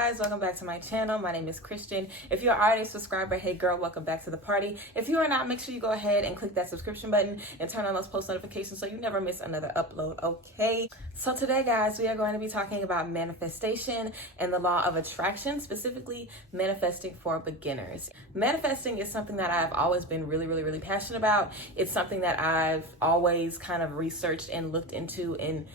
guys, welcome back to my channel. My name is Christian. If you're already a subscriber, hey girl, welcome back to the party. If you are not, make sure you go ahead and click that subscription button and turn on those post notifications so you never miss another upload, okay? So today, guys, we are going to be talking about manifestation and the law of attraction, specifically manifesting for beginners. Manifesting is something that I've always been really passionate about. It's something that I've always kind of researched and looked into, and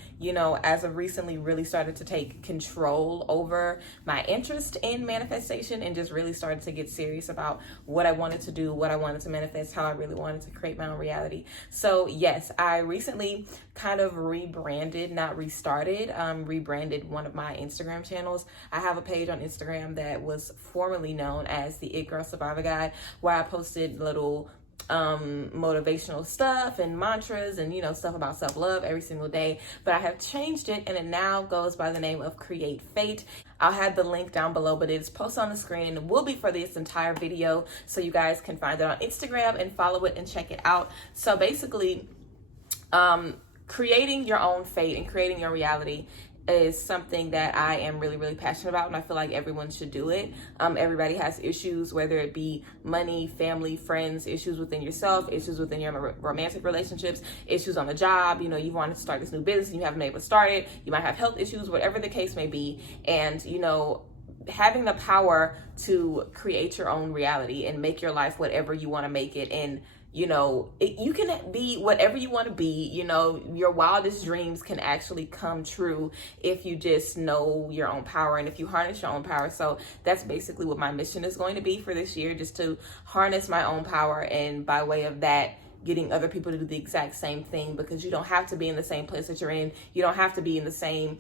as of recently really started to take control over my interest in manifestation and just really started to get serious about what I wanted to do, what I wanted to manifest, how I really wanted to create my own reality. So yes, I recently kind of rebranded one of my Instagram channels. I have a page on Instagram that was formerly known as the It Girl Survivor Guide, where I posted little motivational stuff and mantras and stuff about self-love every single day, but I have changed it and it now goes by the name of Create Fate. I'll have the link down below, but it's posted on the screen and it will be for this entire video, so you guys can find it on Instagram and follow it and check it out. So basically, creating your own fate and creating your reality is something that I am really passionate about, and I feel like everyone should do it. Everybody has issues, whether it be money, family, friends, issues within yourself, issues within your romantic relationships, issues on the job. You want to start this new business and you haven't been able to start it. You might have health issues, whatever the case may be. And having the power to create your own reality and make your life whatever you want to make it, and you can be whatever you want to be. Your wildest dreams can actually come true if you just know your own power and if you harness your own power. So that's basically what my mission is going to be for this year, just to harness my own power, and by way of that, getting other people to do the exact same thing, because you don't have to be in the same place that you're in. You don't have to be in the same,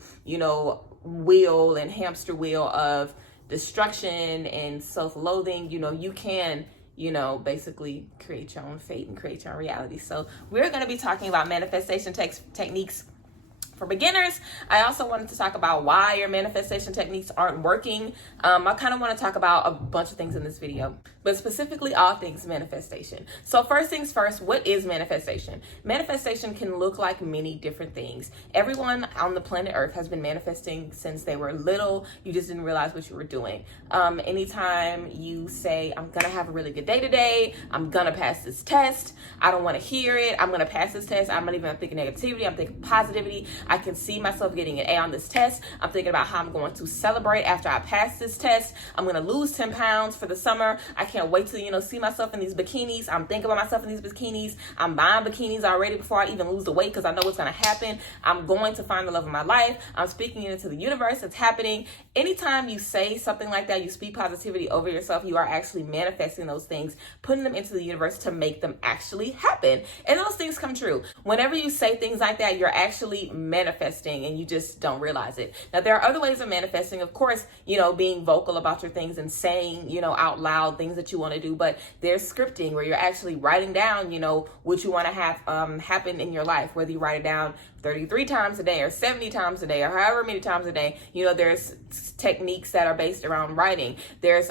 wheel and hamster wheel of destruction and self-loathing. You can basically create your own fate and create your own reality. So we're going to be talking about manifestation techniques for beginners. I also wanted to talk about why your manifestation techniques aren't working. I kind of want to talk about a bunch of things in this video, but specifically all things manifestation. So first things first, what is manifestation? Manifestation can look like many different things. Everyone on the planet Earth has been manifesting since they were little. You just didn't realize what you were doing. Anytime you say, I'm gonna have a really good day today, I'm gonna pass this test, I don't want to hear it, I'm gonna pass this test, I'm not even thinking negativity, I'm thinking positivity. I can see myself getting an A on this test. I'm thinking about how I'm going to celebrate after I pass this test. I'm going to lose 10 pounds for the summer. I can't wait to, see myself in these bikinis. I'm thinking about myself in these bikinis. I'm buying bikinis already before I even lose the weight, because I know what's going to happen. I'm going to find the love of my life. I'm speaking it into the universe. It's happening. Anytime you say something like that, you speak positivity over yourself, you are actually manifesting those things, putting them into the universe to make them actually happen. And those things come true. Whenever you say things like that, you're actually manifesting and you just don't realize it. Now, there are other ways of manifesting, of course, being vocal about your things and saying, out loud things that you want to do, but there's scripting where you're actually writing down, what you want to have happen in your life, whether you write it down 33 times a day or 70 times a day or however many times a day. There's techniques that are based around writing. There's,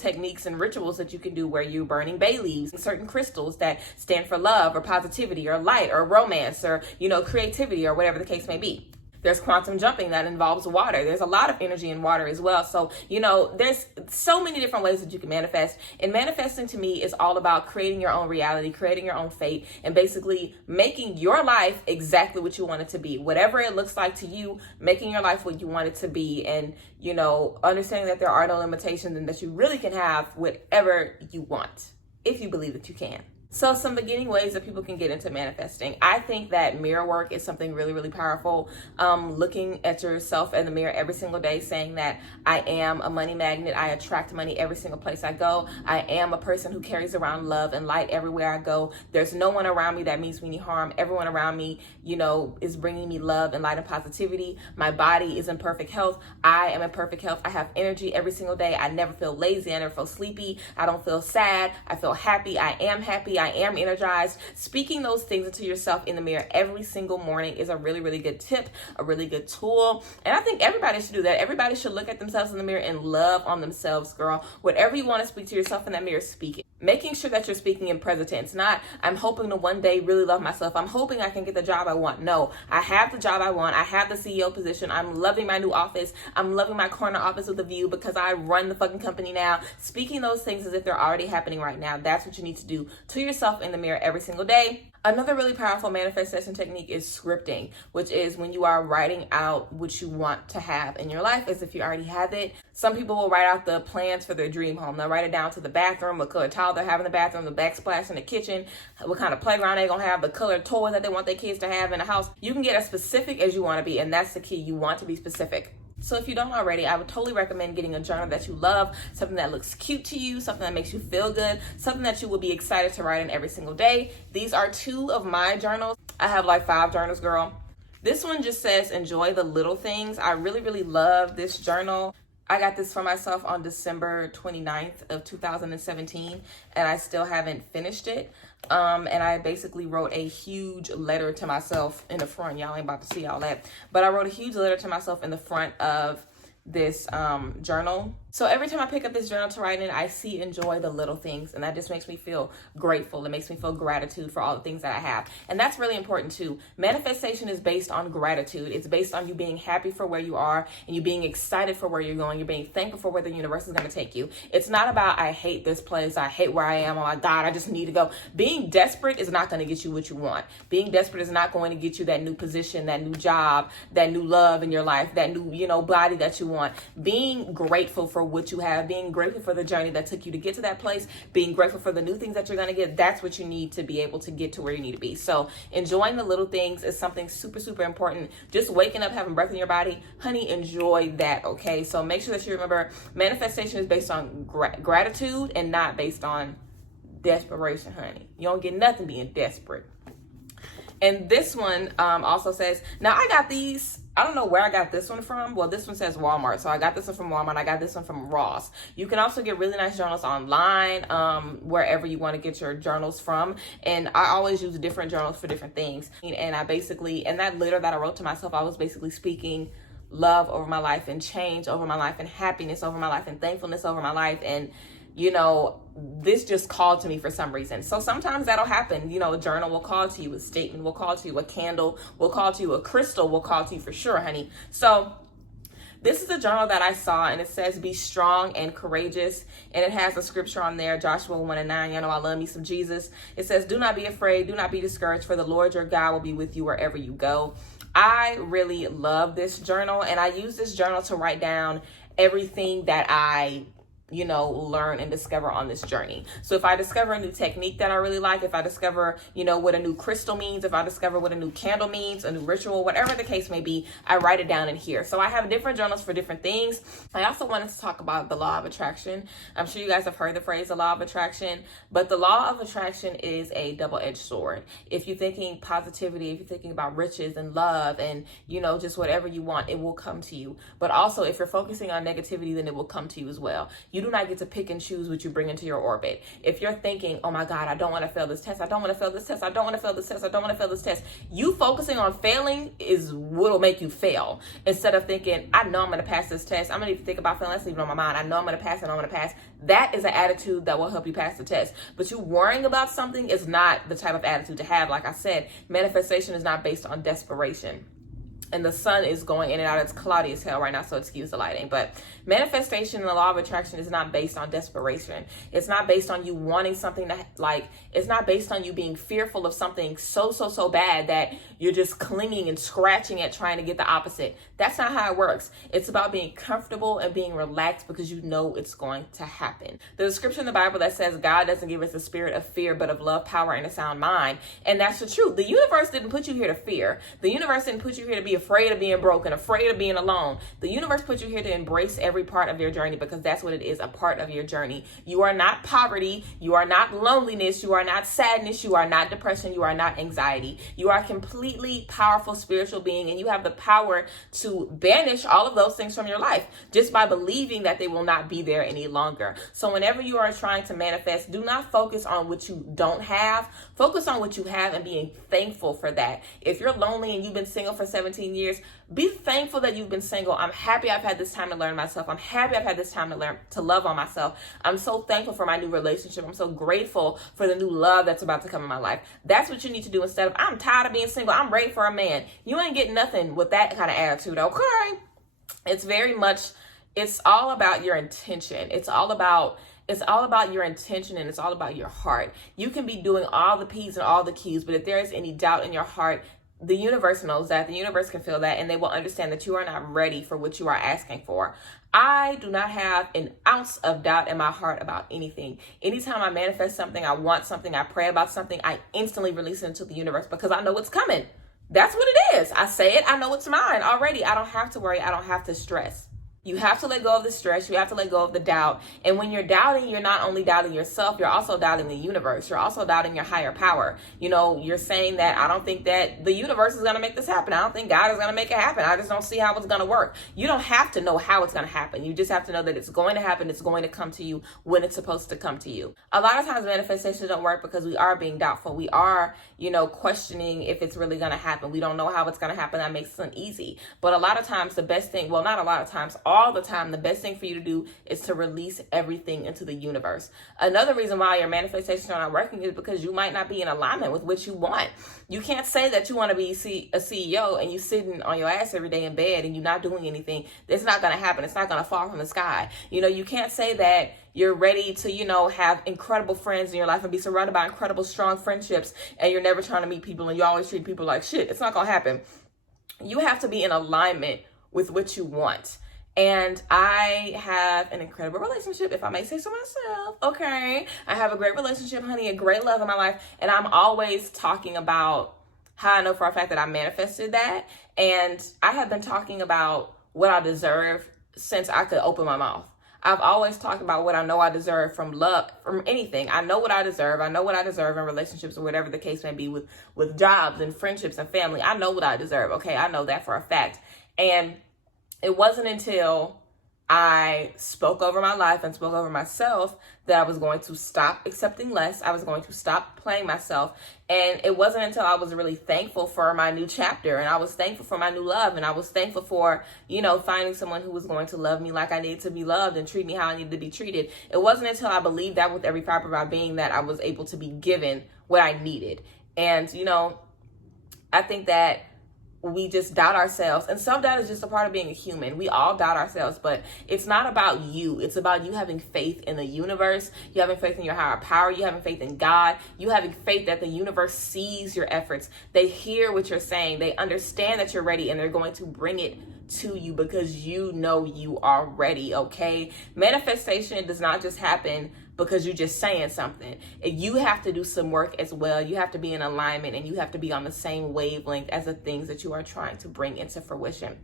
techniques and rituals that you can do where you're burning bay leaves, certain crystals that stand for love or positivity or light or romance or, creativity or whatever the case may be. There's quantum jumping that involves water. There's a lot of energy in water as well. So, there's so many different ways that you can manifest. And manifesting to me is all about creating your own reality, creating your own fate, and basically making your life exactly what you want it to be. Whatever it looks like to you, making your life what you want it to be. And, understanding that there are no limitations and that you really can have whatever you want, if you believe that you can. So some beginning ways that people can get into manifesting. I think that mirror work is something really powerful. Looking at yourself in the mirror every single day, saying that I am a money magnet. I attract money every single place I go. I am a person who carries around love and light everywhere I go. There's no one around me that means me any harm. Everyone around me, is bringing me love and light and positivity. My body is in perfect health. I am in perfect health. I have energy every single day. I never feel lazy. I never feel sleepy. I don't feel sad. I feel happy. I am happy. I am energized. Speaking those things into yourself in the mirror every single morning is a really good tip, a really good tool. And I think everybody should do that. Everybody should look at themselves in the mirror and love on themselves, girl. Whatever you want to speak to yourself in that mirror, speak it. making sure that you're speaking in present tense, not I'm hoping to one day really love myself. I'm hoping I can get the job I want. No, I have the job I want. I have the CEO position. I'm loving my new office. I'm loving my corner office with a view because I run the fucking company now. Speaking those things as if they're already happening right now. That's what you need to do to yourself in the mirror every single day. Another really powerful manifestation technique is scripting, which is when you are writing out what you want to have in your life as if you already have it. Some people will write out the plans for their dream home. They'll write it down to the bathroom, what color tile they're having in the bathroom, the backsplash in the kitchen, what kind of playground they're going to have, the color toys that they want their kids to have in the house. You can get as specific as you want to be, and that's the key. You want to be specific. So if you don't already, I would totally recommend getting a journal that you love, something that looks cute to you, something that makes you feel good, something that you will be excited to write in every single day. These are 2 of my journals. I have like 5 journals, girl. This one just says, enjoy the little things. I really, really love this journal. I got this for myself on December 29th of 2017, and I still haven't finished it. And I basically wrote a huge letter to myself in the front. Y'all ain't about to see all that. But I wrote a huge letter to myself in the front of this journal. So every time I pick up this journal to write in, I see enjoy the little things, and that just makes me feel grateful. It makes me feel gratitude for all the things that I have. And that's really important too. Manifestation is based on gratitude. It's based on you being happy for where you are and you being excited for where you're going. You're being thankful for where the universe is going to take you. It's not about, I hate this place. I hate where I am. Oh my God, I just need to go. Being desperate is not going to get you what you want. Being desperate is not going to get you that new position, that new job, that new love in your life, that new, body that you want. Being grateful for what you have, being grateful for the journey that took you to get to that place, being grateful for the new things that you're going to get, that's what you need to be able to get to where you need to be. So enjoying the little things is something super, super important. Just waking up, having breath in your body, honey, enjoy that, okay? So make sure that you remember manifestation is based on gratitude and not based on desperation, honey. You don't get nothing being desperate. And this one also says, now I got these, I don't know where I got this one from. Well, this one says Walmart. So I got this one from Walmart. I got this one from Ross. You can also get really nice journals online, wherever you want to get your journals from. And I always use different journals for different things. And I basically, in that letter that I wrote to myself, I was basically speaking love over my life and change over my life and happiness over my life and thankfulness over my life. And this just called to me for some reason. So sometimes that'll happen. A journal will call to you, a statement will call to you, a candle will call to you, a crystal will call to you for sure, honey. So this is a journal that I saw, and it says, be strong and courageous. And it has a scripture on there, Joshua 1:9. I love me some Jesus. It says, do not be afraid, do not be discouraged, for the Lord your God will be with you wherever you go. I really love this journal, and I use this journal to write down everything that I learn and discover on this journey. So if I discover a new technique that I really like, if I discover, what a new crystal means, if I discover what a new candle means, a new ritual, whatever the case may be, I write it down in here. So I have different journals for different things. I also wanted to talk about the law of attraction. I'm sure you guys have heard the phrase the law of attraction, but the law of attraction is a double-edged sword. If you're thinking positivity, if you're thinking about riches and love and, just whatever you want, it will come to you. But also if you're focusing on negativity, then it will come to you as well. You do not get to pick and choose what you bring into your orbit. If you're thinking, oh my God, I don't want to fail this test. I don't want to fail this test. I don't want to fail this test. I don't want to fail this test. You focusing on failing is what'll make you fail. Instead of thinking, I know I'm going to pass this test. I'm going to even think about failing. That's even on my mind. I know I'm going to pass it. I'm going to pass. That is an attitude that will help you pass the test. But you worrying about something is not the type of attitude to have. Like I said, manifestation is not based on desperation. And the sun is going in and out. It's cloudy as hell right now, so excuse the lighting. But manifestation and the law of attraction is not based on desperation. It's not based on you wanting something it's not based on you being fearful of something so bad that you're just clinging and scratching at trying to get the opposite. That's not how it works. It's about being comfortable and being relaxed because you know it's going to happen. There's a scripture in the Bible that says God doesn't give us a spirit of fear, but of love, power, and a sound mind. And that's the truth. The universe didn't put you here to fear. The universe didn't put you here to be afraid of being broken, afraid of being alone. The universe put you here to embrace every part of your journey because that's what it is, a part of your journey. You are not poverty. You are not loneliness. You are not sadness. You are not depression. You are not anxiety. You are a completely powerful spiritual being, and you have the power to banish all of those things from your life just by believing that they will not be there any longer. So whenever you are trying to manifest, do not focus on what you don't have. Focus on what you have and being thankful for that. If you're lonely and you've been single for 17 15 years, be thankful that you've been single. I'm happy I've had this time to learn myself. I'm happy I've had this time to learn to love on myself. I'm so thankful for my new relationship. I'm so grateful for the new love that's about to come in my life. That's what you need to do instead of, I'm tired of being single, I'm ready for a man. You ain't getting nothing with that kind of attitude, okay? It's all about your intention. It's all about your intention, and it's all about your heart. You can be doing all the P's and all the Q's, but if there is any doubt in your heart, the universe knows that. The universe can feel that, and they will understand that you are not ready for what you are asking for. I do not have an ounce of doubt in my heart about anything. Anytime I manifest something, I want something, I pray about something, I instantly release it into the universe because I know it's coming. That's what it is. I say it, I know it's mine already. I don't have to worry. I don't have to stress. You have to let go of the stress. You have to let go of the doubt. And when you're doubting, you're not only doubting yourself, you're also doubting the universe. You're also doubting your higher power. You know, you're saying that I don't think that the universe is going to make this happen. I don't think God is going to make it happen. I just don't see how it's going to work. You don't have to know how it's going to happen. You just have to know that it's going to happen. It's going to come to you when it's supposed to come to you. A lot of times manifestations don't work because we are being doubtful. We are, questioning if it's really going to happen. We don't know how it's going to happen. That makes it uneasy. But a lot of times the best thing, well, not a lot of times, all the time, the best thing for you to do is to release everything into the universe. Another reason why your manifestations are not working is because you might not be in alignment with what you want. You can't say that you want to be a CEO and you sitting on your ass every day in bed and you're not doing anything. It's not going to happen. It's not going to fall from the sky. You can't say that you're ready to, have incredible friends in your life and be surrounded by incredible, strong friendships, and you're never trying to meet people and you always treat people like shit. It's not going to happen. You have to be in alignment with what you want. And I have an incredible relationship, if I may say so myself, okay? I have a great relationship, honey, a great love in my life. And I'm always talking about how I know for a fact that I manifested that. And I have been talking about what I deserve since I could open my mouth. I've always talked about what I know I deserve from love, from anything. I know what I deserve. I know what I deserve in relationships or whatever the case may be with jobs and friendships and family. I know what I deserve, okay? I know that for a fact. And it wasn't until I spoke over my life and spoke over myself that I was going to stop accepting less. I was going to stop playing myself. And it wasn't until I was really thankful for my new chapter, and I was thankful for my new love, and I was thankful for, finding someone who was going to love me like I needed to be loved and treat me how I needed to be treated. It wasn't until I believed that with every fiber of my being that I was able to be given what I needed. And, I think that we just doubt ourselves, and self-doubt is just a part of being a human. We all doubt ourselves, but it's not about you. It's about you having faith in the universe. You having faith in your higher power. You having faith in God. You having faith that the universe sees your efforts. They hear what you're saying. They understand that you're ready, and they're going to bring it to you because you know you are ready, okay? Manifestation does not just happen because you're just saying something. You have to do some work as well. You have to be in alignment, and you have to be on the same wavelength as the things that you are trying to bring into fruition.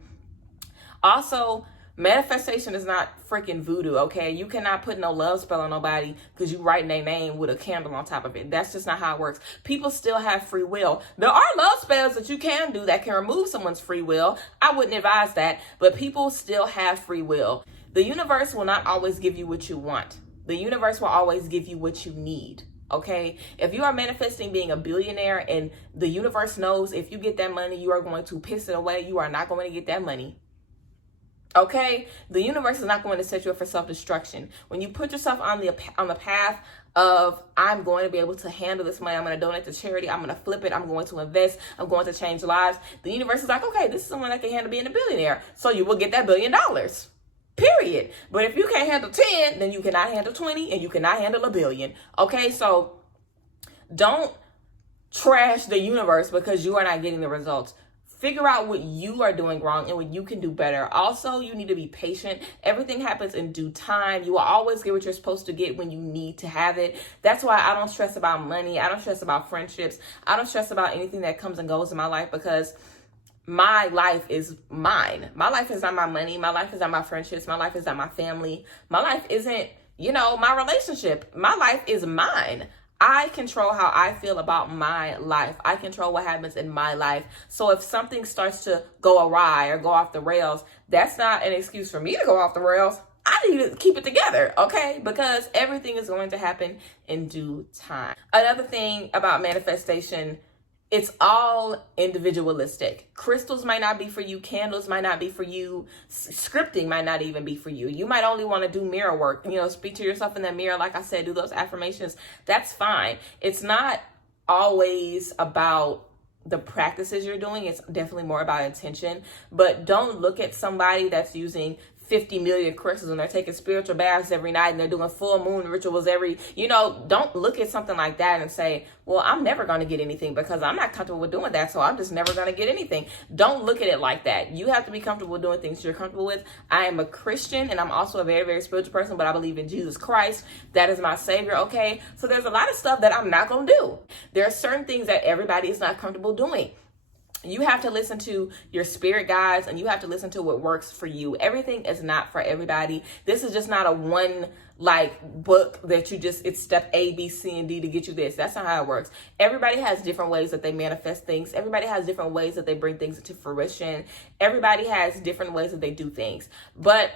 Also, manifestation is not freaking voodoo, okay? You cannot put no love spell on nobody because you writing their name with a candle on top of it. That's just not how it works. People still have free will. There are love spells that you can do that can remove someone's free will. I wouldn't advise that, but people still have free will. The universe will not always give you what you want. The universe will always give you what you need, okay? If you are manifesting being a billionaire and the universe knows if you get that money, you are going to piss it away, you are not going to get that money. Okay, the universe is not going to set you up for self-destruction. When you put yourself on the path of, I'm going to be able to handle this money, I'm going to donate to charity, I'm going to flip it, I'm going to invest, I'm going to change lives. The universe is like, okay, this is someone that can handle being a billionaire, so you will get that $1 billion. Period. But if you can't handle 10, then you cannot handle 20, and you cannot handle $1 billion. Okay, so don't trash the universe because you are not getting the results. Figure out what you are doing wrong and what you can do better. Also, you need to be patient. Everything happens in due time. You will always get what you're supposed to get when you need to have it. That's why I don't stress about money. I don't stress about friendships. I don't stress about anything that comes and goes in my life because my life is mine. My life is not my money. My life is not my friendships. My life is not my family. My life isn't, my relationship. My life is mine. I control how I feel about my life. I control what happens in my life. So if something starts to go awry or go off the rails, that's not an excuse for me to go off the rails. I need to keep it together, okay? Because everything is going to happen in due time. Another thing about manifestation it's all individualistic. Crystals might not be for you. Candles might not be for you. Scripting might not even be for you. You might only want to do mirror work. Speak to yourself in that mirror. Like I said, do those affirmations. That's fine. It's not always about the practices you're doing. It's definitely more about intention. But don't look at somebody that's using 50 million crystals and they're taking spiritual baths every night and they're doing full moon rituals don't look at something like that and say, well, I'm never going to get anything because I'm not comfortable with doing that, so I'm just never going to get anything. Don't look at it like that. You have to be comfortable with doing things you're comfortable with. I am a Christian and I'm also a very, very spiritual person, but I believe in Jesus Christ. That is my savior, okay? So there's a lot of stuff that I'm not going to do. There are certain things that everybody is not comfortable doing. You have to listen to your spirit guides and you have to listen to what works for you. Everything is not for everybody. This is just not a one book that it's step A, B, C, and D to get you this. That's not how it works. Everybody has different ways that they manifest things. Everybody has different ways that they bring things into fruition. Everybody has different ways that they do things. But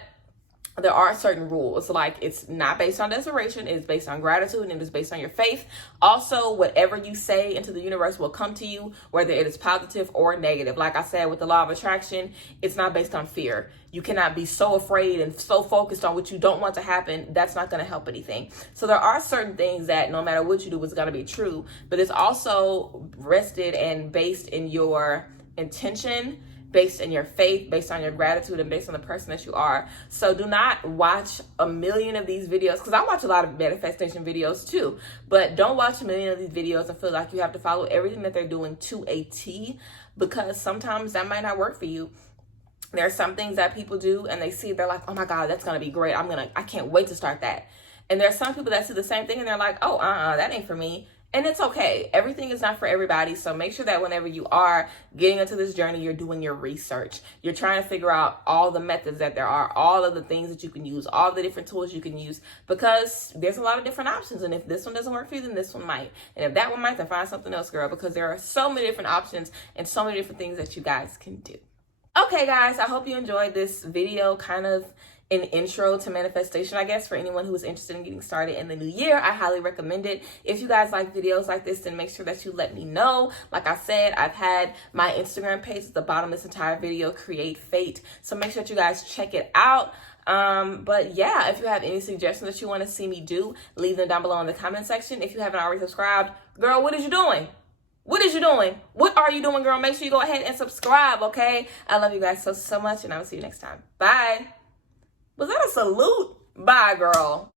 there are certain rules, like it's not based on desperation, it's based on gratitude, and it's based on your faith. Also, whatever you say into the universe will come to you, whether it is positive or negative. Like I said, with the law of attraction, it's not based on fear. You cannot be so afraid and so focused on what you don't want to happen. That's not going to help anything. So there are certain things that no matter what you do is going to be true, but it's also rested and based in your intention, based in your faith, based on your gratitude, and based on the person that you are. So do not watch a million of these videos, because I watch a lot of manifestation videos too, but don't watch a million of these videos and feel like you have to follow everything that they're doing to a T, because sometimes that might not work for you. There are some things that people do and they see, they're like, oh my God, that's going to be great. I can't wait to start that. And there are some people that see the same thing and they're like, oh, that ain't for me. And it's okay. Everything is not for everybody. So make sure that whenever you are getting into this journey, you're doing your research. You're trying to figure out all the methods that there are, all of the things that you can use, all the different tools you can use, because there's a lot of different options. And if this one doesn't work for you, then this one might. And if that one might, then find something else, girl, because there are so many different options and so many different things that you guys can do. Okay, guys, I hope you enjoyed this video, kind of an intro to manifestation, I guess, for anyone who is interested in getting started in the new year. I highly recommend it. If you guys like videos like this, then make sure that you let me know. Like I said, I've had my Instagram page at the bottom of this entire video, Create Fate. So make sure that you guys check it out. But yeah, if you have any suggestions that you want to see me do, leave them down below in the comment section. If you haven't already subscribed, girl, what is you doing? What is you doing? What are you doing, girl? Make sure you go ahead and subscribe, okay? I love you guys so much, and I will see you next time. Bye. Was that a salute? Bye, girl.